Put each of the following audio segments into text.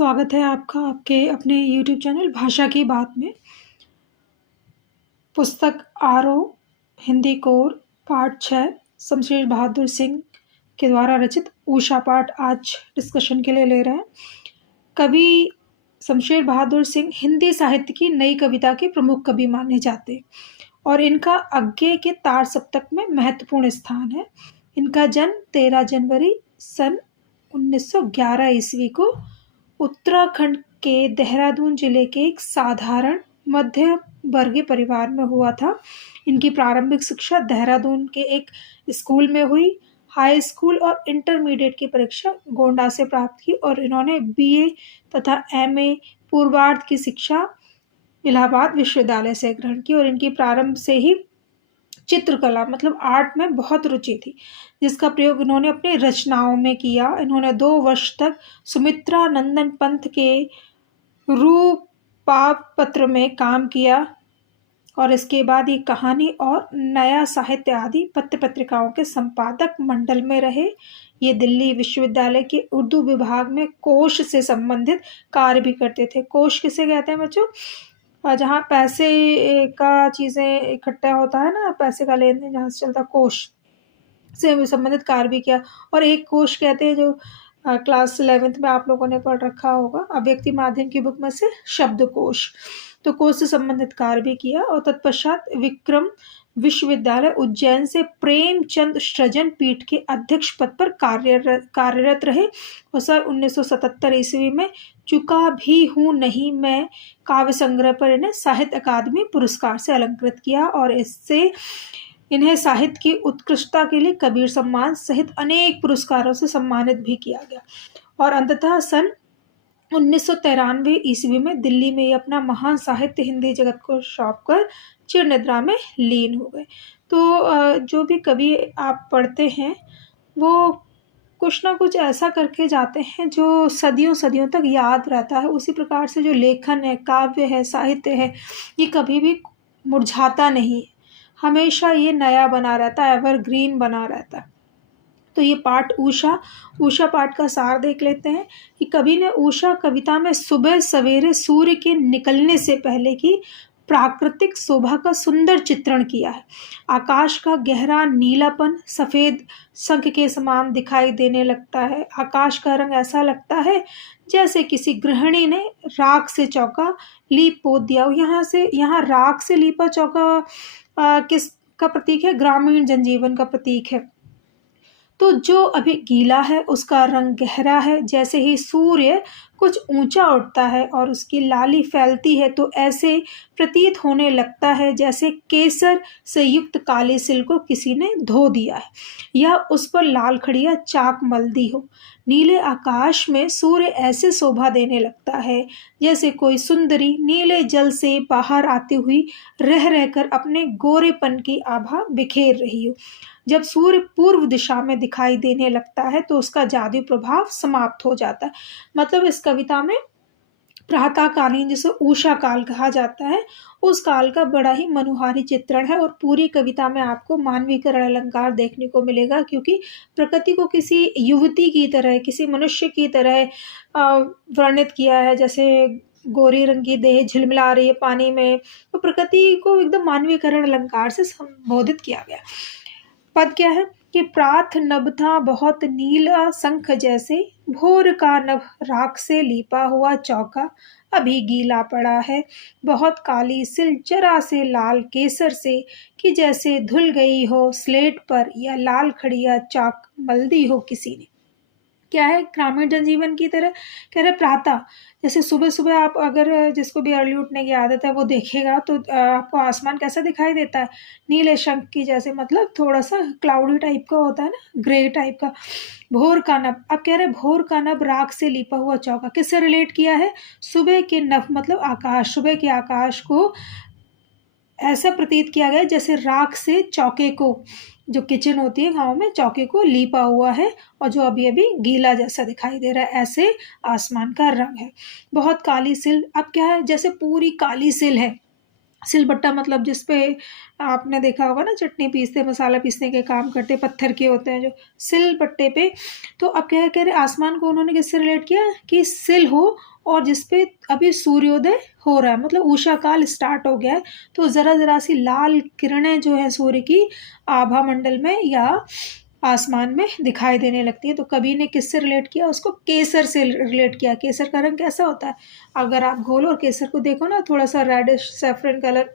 स्वागत है आपका आपके अपने यूट्यूब चैनल भाषा की बात में। पुस्तक आरोह हिंदी कोर पाठ 6 शमशेर बहादुर सिंह के द्वारा रचित उषा पाठ आज डिस्कशन के लिए ले रहे हैं। कवि शमशेर बहादुर सिंह हिंदी साहित्य की नई कविता के प्रमुख कवि माने जाते हैं और इनका अज्ञे के तार सप्तक में महत्वपूर्ण स्थान है। इनका जन्म 13 जनवरी सन 1911 ईस्वी को उत्तराखंड के देहरादून जिले के एक साधारण मध्य वर्गीय परिवार में हुआ था। इनकी प्रारंभिक शिक्षा देहरादून के एक स्कूल में हुई। हाई स्कूल और इंटरमीडिएट की परीक्षा गोंडा से प्राप्त की और इन्होंने बीए तथा एमए पूर्वार्ध की शिक्षा इलाहाबाद विश्वविद्यालय से ग्रहण की और इनकी प्रारंभ से ही चित्रकला मतलब आर्ट में बहुत रुचि थी, जिसका प्रयोग इन्होंने अपनी रचनाओं में किया। इन्होंने 2 वर्ष तक सुमित्रा नंदन पंत के रूपापत्र में काम किया और इसके बाद ये कहानी और नया साहित्य आदि पत्र पत्रिकाओं के संपादक मंडल में रहे। ये दिल्ली विश्वविद्यालय के उर्दू विभाग में कोश से संबंधित कार्य भी करते थे। कोश किसे कहते हैं बच्चों? जहाँ पैसे का चीज़ें इकट्ठा होता है ना, पैसे का लेन देन जहाँ से चलता, कोश से संबंधित कार्य भी किया। और एक कोश कहते हैं जो क्लास 11th में आप लोगों ने पढ़ रखा होगा, अव्यक्ति माध्यम की बुक में से शब्दकोश, तो कोश से संबंधित कार्य भी किया। और तत्पश्चात विक्रम विश्वविद्यालय उज्जैन से प्रेमचंद सृजन पीठ के अध्यक्ष पद पर कार्यरत रहे और सन 1977 ईस्वी में चुका भी हूँ नहीं मैं काव्य संग्रह पर इन्हें साहित्य अकादमी पुरस्कार से अलंकृत किया और इससे इन्हें साहित्य की उत्कृष्टता के लिए कबीर सम्मान सहित अनेक पुरस्कारों से सम्मानित भी किया गया। और अंततः सन 1993 ईस्वी में दिल्ली में ये अपना महान साहित्य हिंदी जगत को सौंप कर चिर निद्रा में लीन हो गए। तो जो भी कवि आप पढ़ते हैं वो कुछ ना कुछ ऐसा करके जाते हैं जो सदियों सदियों तक याद रहता है। उसी प्रकार से जो लेखन है, काव्य है, साहित्य है, ये कभी भी मुरझाता नहीं, हमेशा ये नया बना रहता है, एवरग्रीन बना रहता है। तो ये पाठ उषा पाठ का सार देख लेते हैं कि कवि ने उषा कविता में सुबह सवेरे सूर्य के निकलने से पहले की प्राकृतिक शोभा का सुंदर चित्रण किया है। आकाश का गहरा नीलापन सफेद शंख के समान दिखाई देने लगता है। आकाश का रंग ऐसा लगता है जैसे किसी गृहिणी ने राख से चौका लीप पोत दिया हो। यहाँ राख से लीपा चौका किस का प्रतीक है? ग्रामीण जनजीवन का प्रतीक है। तो जो अभी गीला है उसका रंग गहरा है। जैसे ही सूर्य कुछ ऊंचा उठता है और उसकी लाली फैलती है तो ऐसे प्रतीत होने लगता है जैसे केसर से युक्त काले सिल को किसी ने धो दिया है या उस पर लाल खड़िया चाक मल दी हो। नीले आकाश में सूर्य ऐसे शोभा देने लगता है जैसे कोई सुंदरी नीले जल से बाहर आती हुई रह रहकर अपने गोरेपन की आभा बिखेर रही हो। जब सूर्य पूर्व दिशा में दिखाई देने लगता है तो उसका जादुई प्रभाव समाप्त हो जाता है। मतलब इस कविता में प्रातःकालीन जिसे उषा काल कहा जाता है, उस काल का बड़ा ही मनोहारी चित्रण है और पूरी कविता में आपको मानवीकरण अलंकार देखने को मिलेगा, क्योंकि प्रकृति को किसी युवती की तरह, किसी मनुष्य की तरह वर्णित किया है। जैसे गोरी रंग की देह झिलमिला रही है पानी में, तो प्रकृति को एकदम मानवीकरण अलंकार से संबोधित किया गया। पद क्या है कि प्राथ नभ था बहुत नीला शंख जैसे, भोर का नभ राख से लीपा हुआ चौका अभी गीला पड़ा है, बहुत काली सिल जरा से लाल केसर से कि जैसे धुल गई हो स्लेट पर या लाल खड़िया चाक मल दी हो किसी ने। क्या है? ग्रामीण जनजीवन की तरह कह रहे प्रातः, जैसे सुबह सुबह आप अगर जिसको भी अर्ली उठने की आदत है वो देखेगा तो आपको आसमान कैसा दिखाई देता है? नीले शंख की जैसे, मतलब थोड़ा सा क्लाउडी टाइप का होता है ना, ग्रे टाइप का। भोर का नभ, अब कह रहे भोर का नभ राख से लिपा हुआ चौका, किससे रिलेट किया है? सुबह के नभ मतलब आकाश, सुबह के आकाश को ऐसा प्रतीत किया गया जैसे राख से चौके को, जो किचन होती है गांव में, चौके को लीपा हुआ है और जो अभी अभी गीला जैसा दिखाई दे रहा है, ऐसे आसमान का रंग है। बहुत काली सिल, अब क्या है? जैसे पूरी काली सिल है सिलबट्टा मतलब जिस पे आपने देखा होगा ना, चटनी पीसते, मसाला पीसने के काम करते, पत्थर के होते हैं जो, सिलबट्टे पे। तो अब क्या कह रहे, आसमान को उन्होंने किससे रिलेट किया कि सिल हो और जिस पे अभी सूर्योदय हो रहा है, मतलब उषा काल स्टार्ट हो गया है। तो ज़रा ज़रा सी लाल किरणें जो है सूर्य की आभा मंडल में या आसमान में दिखाई देने लगती है। तो कवि ने किससे रिलेट किया, उसको केसर से रिलेट किया। केसर का रंग कैसा होता है, अगर आप घोल और केसर को देखो ना, थोड़ा सा रेडिश सैफरन कलर,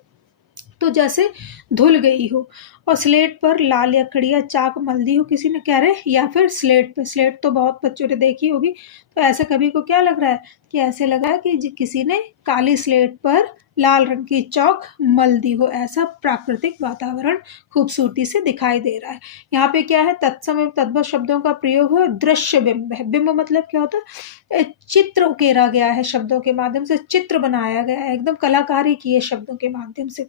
तो जैसे धुल गई हो। और स्लेट पर लाल या कड़िया चाक मल दी हो किसी ने, कह रहे, या फिर स्लेट पे, स्लेट तो बहुत बच्चों ने देखी होगी। तो ऐसे कवि को क्या लग रहा है कि ऐसे लगा है कि किसी ने काली स्लेट पर लाल रंग की चौक मल दी हो, ऐसा प्राकृतिक वातावरण खूबसूरती से दिखाई दे रहा है। यहाँ पे क्या है, तत्सम एवं तद्भव शब्दों का प्रयोग है। दृश्य बिंब है, बिंब मतलब क्या होता है, चित्र उकेरा गया है, शब्दों के माध्यम से चित्र बनाया गया है, एकदम कलाकारी की है शब्दों के माध्यम से।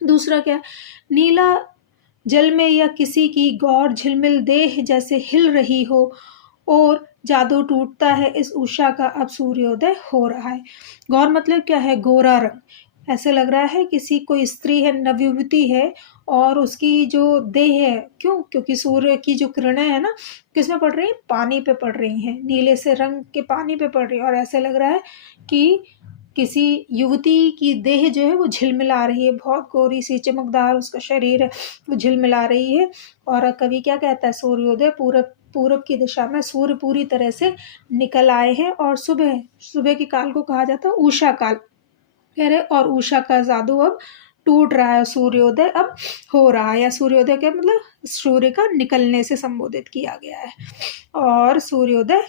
दूसरा क्या, नीला जल में या किसी की गौर झिलमिल देह जैसे हिल रही हो और जादू टूटता है इस उषा का, अब सूर्योदय हो रहा है। गौर मतलब क्या है, गोरा रंग, ऐसे लग रहा है किसी कोई स्त्री है, नवयुवती है, और उसकी जो देह है, क्यों, क्योंकि सूर्य की जो किरणें है ना, किसमें पड़ रही है, पानी पे पड़ रही हैं, नीले से रंग के पानी पे पड़ रही है, और ऐसे लग रहा है कि किसी युवती की देह जो है वो झिलमिला रही है, बहुत गोरी सी चमकदार उसका शरीर है, वो झिलमिला रही है। और कवि क्या कहता है, सूर्योदय पूरब, पूरब की दिशा में सूर्य पूरी तरह से निकल आए हैं, और सुबह, सुबह के काल को कहा जाता है उषा काल, कह रहे, और उषा का जादू अब टूट रहा है, सूर्योदय अब हो रहा है। या सूर्योदय क्या मतलब, सूर्य का निकलने से संबोधित किया गया है, और सूर्योदय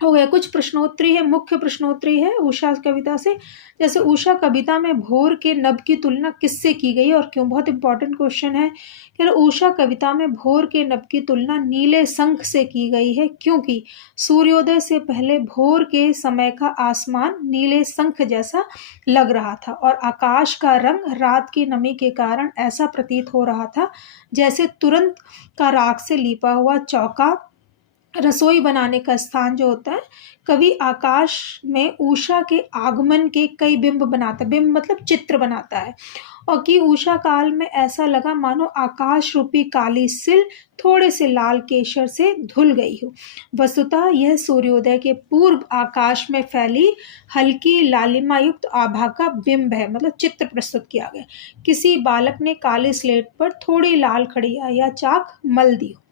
हो गया। कुछ प्रश्नोत्तरी है, मुख्य प्रश्नोत्तरी है उषा कविता से। जैसे उषा कविता में भोर के नभ की तुलना किससे की गई और क्यों, बहुत इंपॉर्टेंट क्वेश्चन है। कि उषा कविता में भोर के नभ की तुलना नीले शंख से की गई है, क्योंकि सूर्योदय से पहले भोर के समय का आसमान नीले शंख जैसा लग रहा था, और आकाश का रंग रात की नमी के कारण ऐसा प्रतीत हो रहा था जैसे तुरंत का राख से लिपा हुआ चौका, रसोई बनाने का स्थान जो होता है। कवि आकाश में उषा के आगमन के कई बिंब बनाता है, बिंब मतलब चित्र बनाता है, और कि उषा काल में ऐसा लगा मानो आकाश रूपी काली सिल थोड़े से लाल केशर से धुल गई हो। वस्तुतः यह सूर्योदय के पूर्व आकाश में फैली हल्की लालिमा युक्त आभा का बिंब है, मतलब चित्र प्रस्तुत किया गया, किसी बालक ने काली स्लेट पर थोड़ी लाल खड़िया या चाक मल दी हो।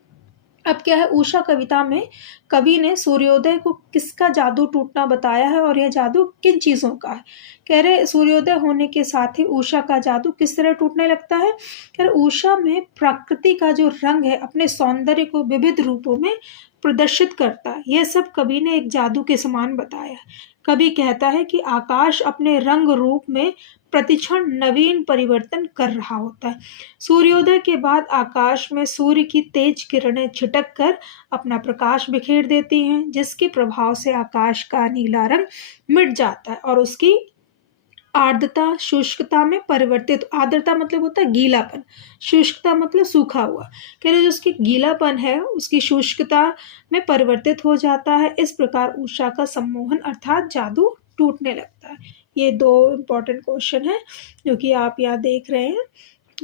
अब क्या है, उषा कविता में कवि ने सूर्योदय को किसका जादू टूटना बताया है, और यह जादू किन चीजों का है। कह रहे सूर्योदय होने के साथ ही उषा का जादू किस तरह टूटने लगता है। कह रहे उषा में प्रकृति का जो रंग है अपने सौंदर्य को विविध रूपों में प्रदर्शित करता है, यह सब कवि ने एक जादू के समान बताया। कवि कहता है कि आकाश अपने रंग रूप में प्रतिक्षण नवीन परिवर्तन कर रहा होता है। सूर्योदय के बाद आकाश में सूर्य की तेज किरणें छिटक कर अपना प्रकाश बिखेर देती हैं, जिसके प्रभाव से आकाश का नीला रंग मिट जाता है और उसकी आर्द्रता शुष्कता में परिवर्तित, आर्द्रता मतलब होता है गीलापन, शुष्कता मतलब सूखा हुआ, कह रहे जो उसकी गीलापन है उसकी शुष्कता में परिवर्तित हो जाता है। इस प्रकार उषा का सम्मोहन अर्थात जादू टूटने लगता है। ये दो इम्पोर्टेंट क्वेश्चन है जो कि आप यहाँ देख रहे हैं।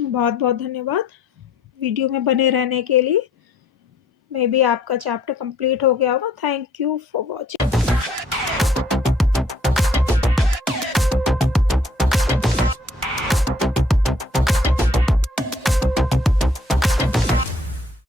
बहुत बहुत धन्यवाद वीडियो में बने रहने के लिए। मे बी आपका चैप्टर कंप्लीट हो गया होगा। Thank you for watching.